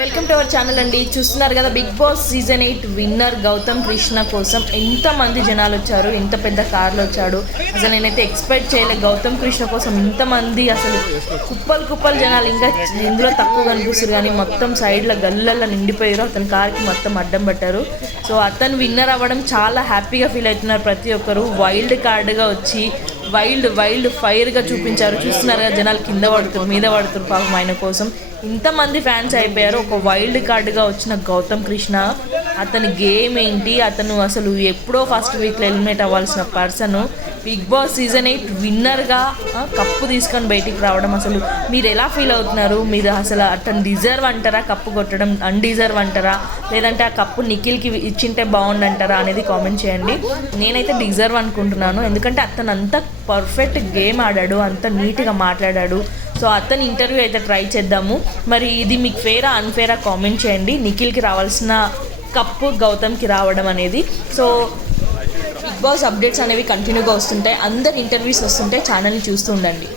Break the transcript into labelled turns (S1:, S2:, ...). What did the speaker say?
S1: Welcome to our channel అండి. చూస్తున్నారు కదా Big Boss season eight winner Gautham Krishna కోసం ఎంత మంది జనాలు వచ్చారు ఎంత పెద్ద కార్లు వచ్చాడు. అసలు నేనైతే ఎక్స్పెక్ట్ చేయలేదు గౌతమ్ కృష్ణ కోసం ఇంతమంది అసలు కుప్పలు కుప్పలు జనాలు. ఇంకా ఇందులో తక్కువ కనిపిస్తారు కానీ మొత్తం సైడ్లో గల్లల్లో నిండిపోయారు. అతని కార్కి మొత్తం అడ్డం పట్టారు. సో అతను విన్నర్ అవ్వడం చాలా హ్యాపీగా ఫీల్ అవుతున్నారు ప్రతి ఒక్కరు. వైల్డ్ కార్డుగా వచ్చి వైల్డ్ వైల్డ్ ఫైర్గా చూపించారు. చూస్తున్నారు జనాలు కింద పడుతున్నారు మీద పడుతున్నారు పాపం ఆయన కోసం. ఇంతమంది ఫ్యాన్స్ అయిపోయారు. ఒక వైల్డ్ కార్డుగా వచ్చిన గౌతమ్ కృష్ణ. అతని గేమ్ ఏంటి? అతను అసలు ఎప్పుడో ఫస్ట్ వీక్లో ఎలిమినేట్ అవ్వాల్సిన person. Big Boss season eight విన్నర్గా cup తీసుకొని బయటికి రావడం అసలు మీరు ఎలా ఫీల్ అవుతున్నారు? మీరు అసలు అతను డిజర్వ్ అంటారా? కప్పు కొట్టడం అన్డిజర్వ్ అంటారా? లేదంటే ఆ కప్పు నిఖిల్కి ఇచ్చింటే బాగుండంటారా అనేది కామెంట్ చేయండి. నేనైతే డిజర్వ్ అనుకుంటున్నాను. ఎందుకంటే అతను అంత పర్ఫెక్ట్ గేమ్ ఆడాడు అంత నీట్గా మాట్లాడాడు. సో అతని ఇంటర్వ్యూ అయితే ట్రై చేద్దాము. మరి ఇది మీకు ఫేరా అన్ఫేరా కామెంట్ చేయండి. నిఖిల్కి రావాల్సిన కప్పు గౌతమ్కి రావడం అనేది. సో బిగ్ బాస్ అప్డేట్స్ అనేవి కంటిన్యూగా వస్తుంటాయి. అందరి ఇంటర్వ్యూస్ వస్తుంటాయి. ఛానల్ని చూస్తూ ఉండండి.